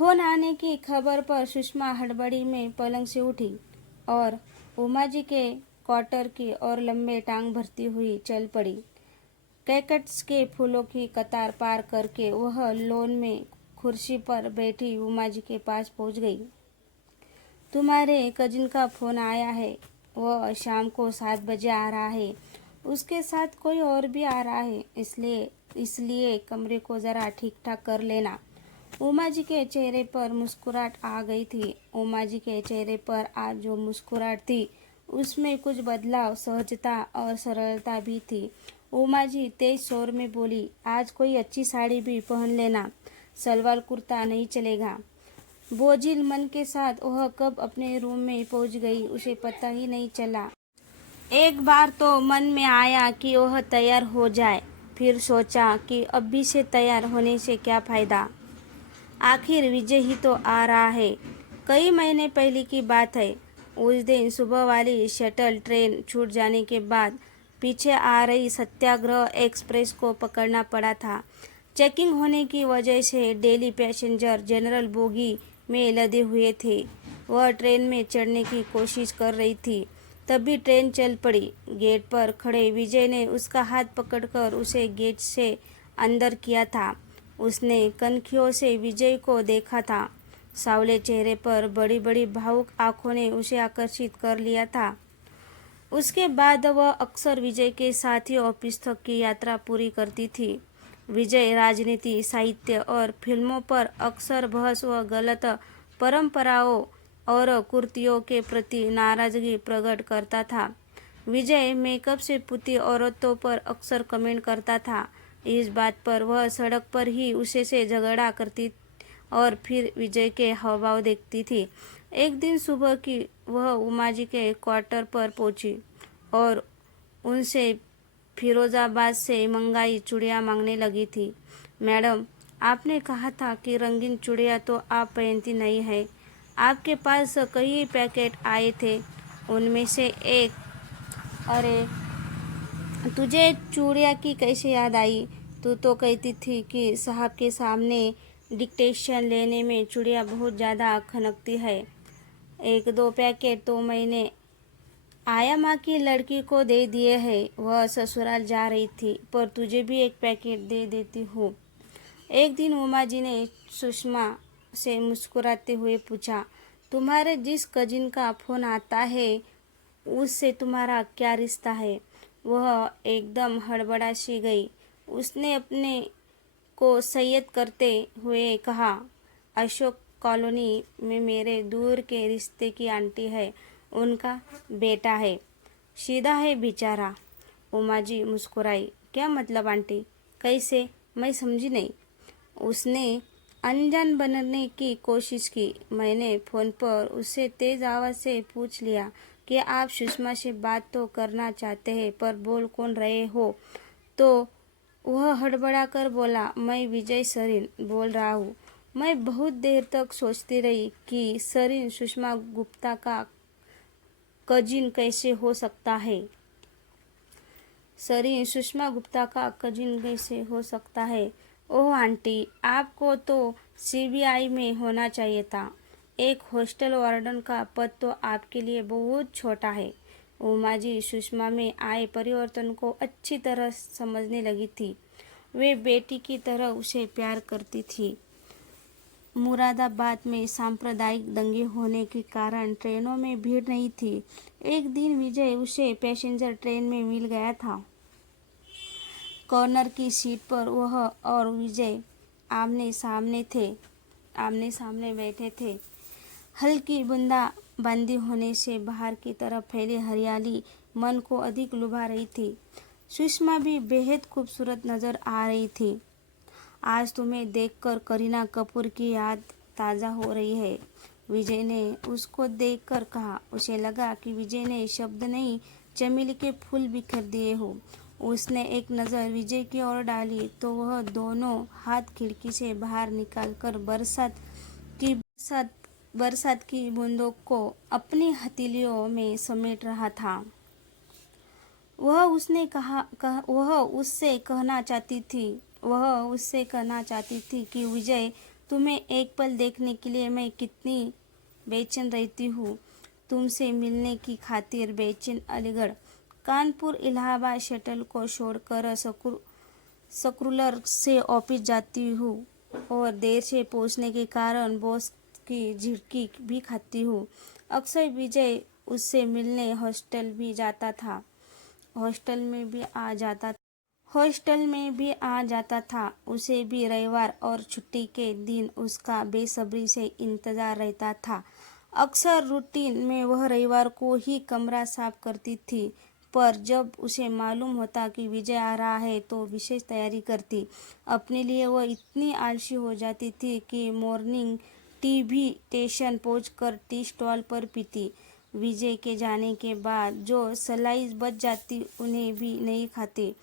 फोन आने की खबर पर सुषमा हड़बड़ी में पलंग से उठी और उमा जी के क्वार्टर की ओर लंबे टांग भरती हुई चल पड़ी। कैक्टस के फूलों की कतार पार करके वह लॉन में कुर्सी पर बैठी उमा जी के पास पहुंच गई। तुम्हारे कजिन का फोन आया है, वह शाम को 7 बजे आ रहा है। उसके साथ कोई और भी आ रहा है, इसलिए कमरे को जरा ठीक ठाक कर लेना। उमा जी के चेहरे पर मुस्कुराहट आ गई थी। उमा जी के चेहरे पर आज जो मुस्कुराहट थी उसमें कुछ बदलाव, सहजता और सरलता भी थी। उमा जी तेज शोर में बोली, आज कोई अच्छी साड़ी भी पहन लेना, सलवार कुर्ता नहीं चलेगा। बोझिल मन के साथ वह कब अपने रूम में पहुंच गई उसे पता ही नहीं चला। एक बार तो मन में आया कि वह तैयार हो जाए, फिर सोचा कि अभी से तैयार होने से क्या फायदा, आखिर विजय ही तो आ रहा है। कई महीने पहले की बात है। उस दिन सुबह वाली शटल ट्रेन छूट जाने के बाद पीछे आ रही सत्याग्रह एक्सप्रेस को पकड़ना पड़ा था। चेकिंग होने की वजह से डेली पैसेंजर जनरल बोगी में लदे हुए थे। वह ट्रेन में चढ़ने की कोशिश कर रही थी, तभी ट्रेन चल पड़ी। गेट पर खड़े विजय ने उसका हाथ पकड़कर उसे गेट से अंदर किया था। उसने कनखियों से विजय को देखा था। सावले चेहरे पर बड़ी बड़ी भावुक आंखों ने उसे आकर्षित कर लिया था। उसके बाद वह अक्सर विजय के साथ ही ऑफिस तक की यात्रा पूरी करती थी। विजय राजनीति, साहित्य और फिल्मों पर अक्सर बहस व गलत परंपराओं और कुर्तियों के प्रति नाराजगी प्रकट करता था। विजय मेकअप से पुती औरतों पर अक्सर कमेंट करता था। इस बात पर वह सड़क पर ही उसे से झगड़ा करती और फिर विजय के हावभाव देखती थी। एक दिन सुबह की वह उमा जी के क्वार्टर पर पहुंची और उनसे फिरोजाबाद से मंगाई चूड़ियाँ मांगने लगी थी। मैडम, आपने कहा था कि रंगीन चूड़ियाँ तो आप पहनती नहीं है। आपके पास कई पैकेट आए थे, उनमें से एक। अरे, तुझे चूड़ियाँ की कैसे याद आई? तू तो कहती थी कि साहब के सामने डिक्टेशन लेने में चूड़ियाँ बहुत ज़्यादा खनकती है। 1-2 पैकेट तो मैंने आया माँ की लड़की को दे दिए हैं। वह ससुराल जा रही थी, पर तुझे भी एक पैकेट दे देती हूँ। एक दिन उमा जी ने सुषमा से मुस्कुराते हुए पूछा, तुम्हारे जिस कजिन का फोन आता है उससे तुम्हारा क्या रिश्ता है? वह एकदम हड़बड़ा सी गई। उसने अपने को संयत करते हुए कहा, अशोक कॉलोनी में मेरे दूर के रिश्ते की आंटी है, उनका बेटा है। सीधा है बेचारा। उमा जी मुस्कुराई। क्या मतलब आंटी? कैसे? मैं समझी नहीं। उसने अनजान बनने की कोशिश की। मैंने फ़ोन पर उससे तेज़ आवाज़ से पूछ लिया कि आप सुषमा से बात तो करना चाहते हैं, पर बोल कौन रहे हो? तो वह हड़बड़ा कर बोला, मैं विजय सरीन बोल रहा हूँ। मैं बहुत देर तक सोचती रही कि सरीन सुषमा गुप्ता का कजिन कैसे हो सकता है। सरीन सुषमा गुप्ता का कजिन कैसे हो सकता है? ओह आंटी, आपको तो सीबीआई में होना चाहिए था। एक हॉस्टल वार्डन का पद तो आपके लिए बहुत छोटा है। उमा जी सुषमा में आए परिवर्तन को अच्छी तरह समझने लगी थी। वे बेटी की तरह उसे प्यार करती थी। मुरादाबाद में सांप्रदायिक दंगे होने के कारण ट्रेनों में भीड़ नहीं थी। एक दिन विजय उसे पैसेंजर ट्रेन में मिल गया था। कॉर्नर की सीट पर वह और विजय आमने सामने बैठे थे। हल्की बूंदाबांदी होने से बाहर की तरफ फैली हरियाली मन को अधिक लुभा रही थी। सुषमा भी बेहद खूबसूरत नजर आ रही थी। आज तुम्हें देखकर करीना कपूर की याद ताज़ा हो रही है, विजय ने उसको देखकर कहा। उसे लगा कि विजय ने शब्द नहीं, चमेली के फूल बिखेर दिए हो। उसने एक नज़र विजय की ओर डाली तो वह दोनों हाथ खिड़की से बाहर निकालकर बरसात की बूंदों को अपनी हथेलियों में समेट रहा था। वह उससे कहना चाहती थी कि विजय तुम्हें एक पल देखने के लिए मैं कितनी बेचैन रहती हूँ। तुमसे मिलने की खातिर बेचैन। अलीगढ़ कानपुर इलाहाबाद शटल को छोड़कर सकरूलर से ऑफिस जाती हूँ और देर से पहुँचने के कारण बॉस की झिड़की भी खाती हूँ। अक्सर विजय उससे मिलने हॉस्टल में भी आ जाता था। उसे भी रविवार और छुट्टी के दिन उसका बेसब्री से इंतजार रहता था। अक्सर रूटीन में वह रविवार को ही कमरा साफ करती थी, पर जब उसे मालूम होता कि विजय आ रहा है तो विशेष तैयारी करती। अपने लिए वह इतनी आलसी हो जाती थी कि मॉर्निंग टी भी स्टेशन पहुंचकर टी स्टॉल पर पीती। विजय के जाने के बाद जो स्लाइस बच जाती उन्हें भी नहीं खाती।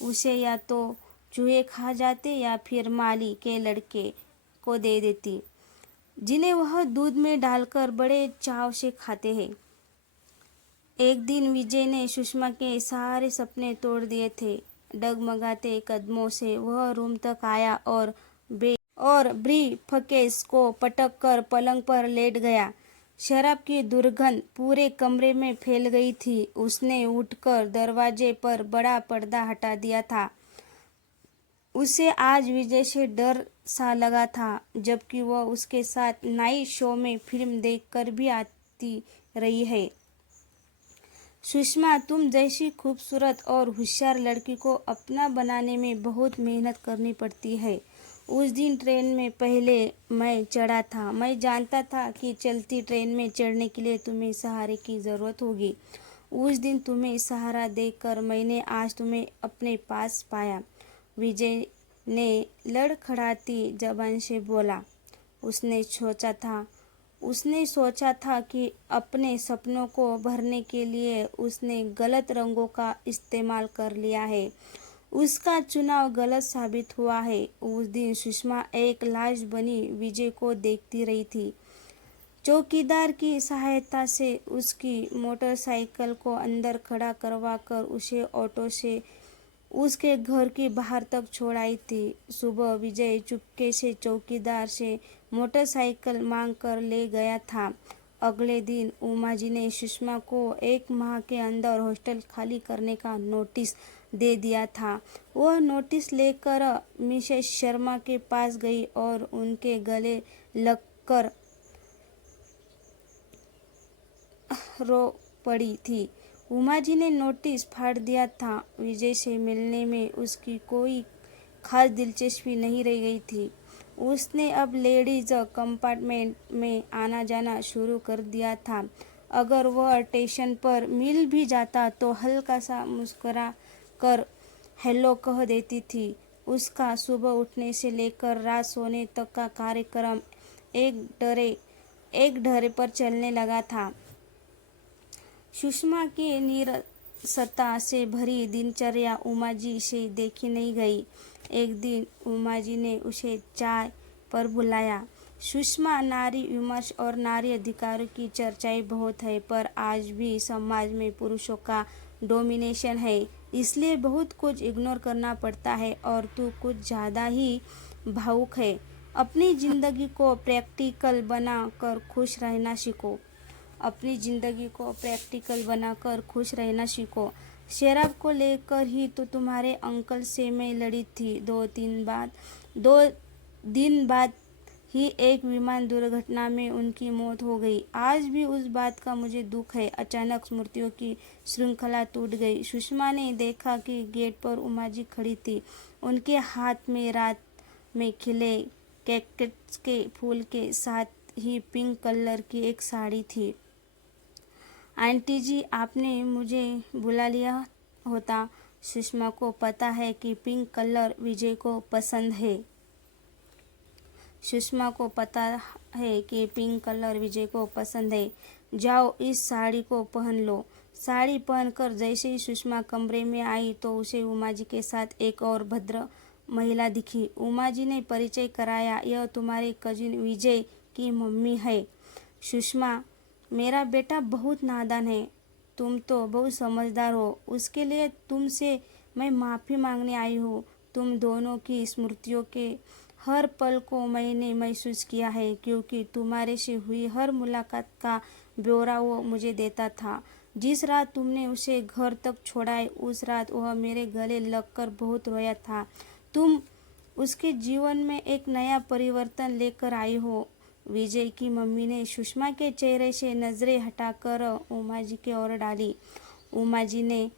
उसे या तो चूहे खा जाते या फिर माली के लड़के को दे देती, जिन्हें वह दूध में डालकर बड़े चाव से खाते हैं। एक दिन विजय ने सुषमा के सारे सपने तोड़ दिए थे। डगमगाते कदमों से वह रूम तक आया और ब्रीफकेस को पटक कर पलंग पर लेट गया। शराब की दुर्गंध पूरे कमरे में फैल गई थी। उसने उठकर दरवाजे पर बड़ा पर्दा हटा दिया था। उसे आज विजय से डर सा लगा था, जबकि वह उसके साथ नाइट शो में फिल्म देखकर भी आती रही है। सुषमा, तुम जैसी खूबसूरत और होशियार लड़की को अपना बनाने में बहुत मेहनत करनी पड़ती है। उस दिन ट्रेन में पहले मैं चढ़ा था। मैं जानता था कि चलती ट्रेन में चढ़ने के लिए तुम्हें सहारे की ज़रूरत होगी। उस दिन तुम्हें सहारा देकर मैंने आज तुम्हें अपने पास पाया। विजय ने लड़खड़ाती जबान से बोला। उसने सोचा था कि अपने सपनों को भरने के लिए उसने गलत रंगों का इस्तेमाल कर लिया है। उसका चुनाव गलत साबित हुआ है। उस दिन सुषमा एक लाश बनी विजय को देखती रही थी। चौकीदार की सहायता से उसकी मोटरसाइकिल को अंदर खड़ा करवाकर उसे ऑटो से उसके घर के बाहर तक छोड़ आई थी। सुबह विजय चुपके से चौकीदार से मोटरसाइकिल मांग कर ले गया था। अगले दिन उमा जी ने सुषमा को 1 माह के अंदर हॉस्टल खाली करने का नोटिस दे दिया था। वह नोटिस लेकर मिसेस शर्मा के पास गई और उनके गले लगकर रो पड़ी थी। उमा जी ने नोटिस फाड़ दिया था। विजय से मिलने में उसकी कोई खास दिलचस्पी नहीं रह गई थी। उसने अब लेडीज कंपार्टमेंट में आना जाना शुरू कर दिया था। अगर वह स्टेशन पर मिल भी जाता तो हल्का सा मुस्कुरा कर हेलो कह देती थी। उसका सुबह उठने से लेकर रात सोने तक का कार्यक्रम एक ढर्रे पर चलने लगा था। सुषमा की नीरसता से भरी दिनचर्या उमा जी से देखी नहीं गई। एक दिन उमा जी ने उसे चाय पर बुलाया। सुषमा, नारी विमर्श और नारी अधिकारों की चर्चाएं बहुत है, पर आज भी समाज में पुरुषों का डोमिनेशन है, इसलिए बहुत कुछ इग्नोर करना पड़ता है और तू कुछ ज़्यादा ही भावुक है। अपनी ज़िंदगी को प्रैक्टिकल बनाकर खुश रहना सीखो। शराब को लेकर ही तो तुम्हारे अंकल से मैं लड़ी थी। 2 दिन बाद ही एक विमान दुर्घटना में उनकी मौत हो गई। आज भी उस बात का मुझे दुख है। अचानक स्मृतियों की श्रृंखला टूट गई। सुषमा ने देखा कि गेट पर उमा जी खड़ी थी। उनके हाथ में रात में खिले कैक्टस के फूल के साथ ही पिंक कलर की एक साड़ी थी। आंटी जी, आपने मुझे बुला लिया होता। सुषमा को पता है कि पिंक कलर विजय को पसंद है। जाओ, इस साड़ी को पहन लो। साड़ी पहनकर जैसे ही सुषमा कमरे में आई तो उसे उमा जी के साथ एक और भद्र महिला दिखी। उमा जी ने परिचय कराया, यह तुम्हारे कजिन विजय की मम्मी है। सुषमा, मेरा बेटा बहुत नादान है। तुम तो बहुत समझदार हो। उसके लिए तुमसे मैं माफ़ी मांगने आई हूँ। तुम दोनों की स्मृतियों के हर पल को मैंने महसूस किया है, क्योंकि तुम्हारे से हुई हर मुलाकात का ब्यौरा वो मुझे देता था। जिस रात तुमने उसे घर तक छोड़ा, उस रात वह मेरे गले लगकर बहुत रोया था। तुम उसके जीवन में एक नया परिवर्तन लेकर आई हो। विजय की मम्मी ने सुषमा के चेहरे से नजरें हटाकर उमा जी की ओर डाली। उमा जी ने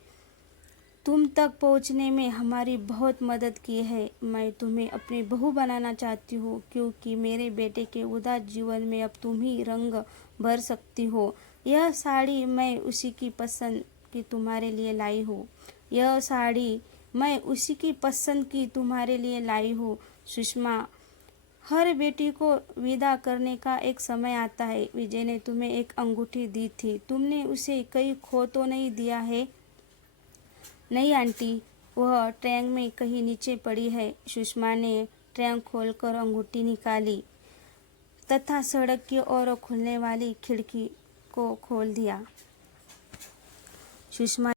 तुम तक पहुंचने में हमारी बहुत मदद की है। मैं तुम्हें अपनी बहू बनाना चाहती हूँ, क्योंकि मेरे बेटे के उदास जीवन में अब तुम ही रंग भर सकती हो। यह साड़ी मैं उसी की पसंद की तुम्हारे लिए लाई हूँ। यह साड़ी मैं उसी की पसंद की तुम्हारे लिए लाई हूँ। सुषमा, हर बेटी को विदा करने का एक समय आता है। विजय ने तुम्हें एक अंगूठी दी थी, तुमने उसे कहीं खो तो नहीं दिया है? नहीं आंटी, वह ट्रैंक में कहीं नीचे पड़ी है। सुषमा ने ट्रैंक खोलकर अंगूठी निकाली तथा सड़क की ओर खुलने वाली खिड़की को खोल दिया। सुषमा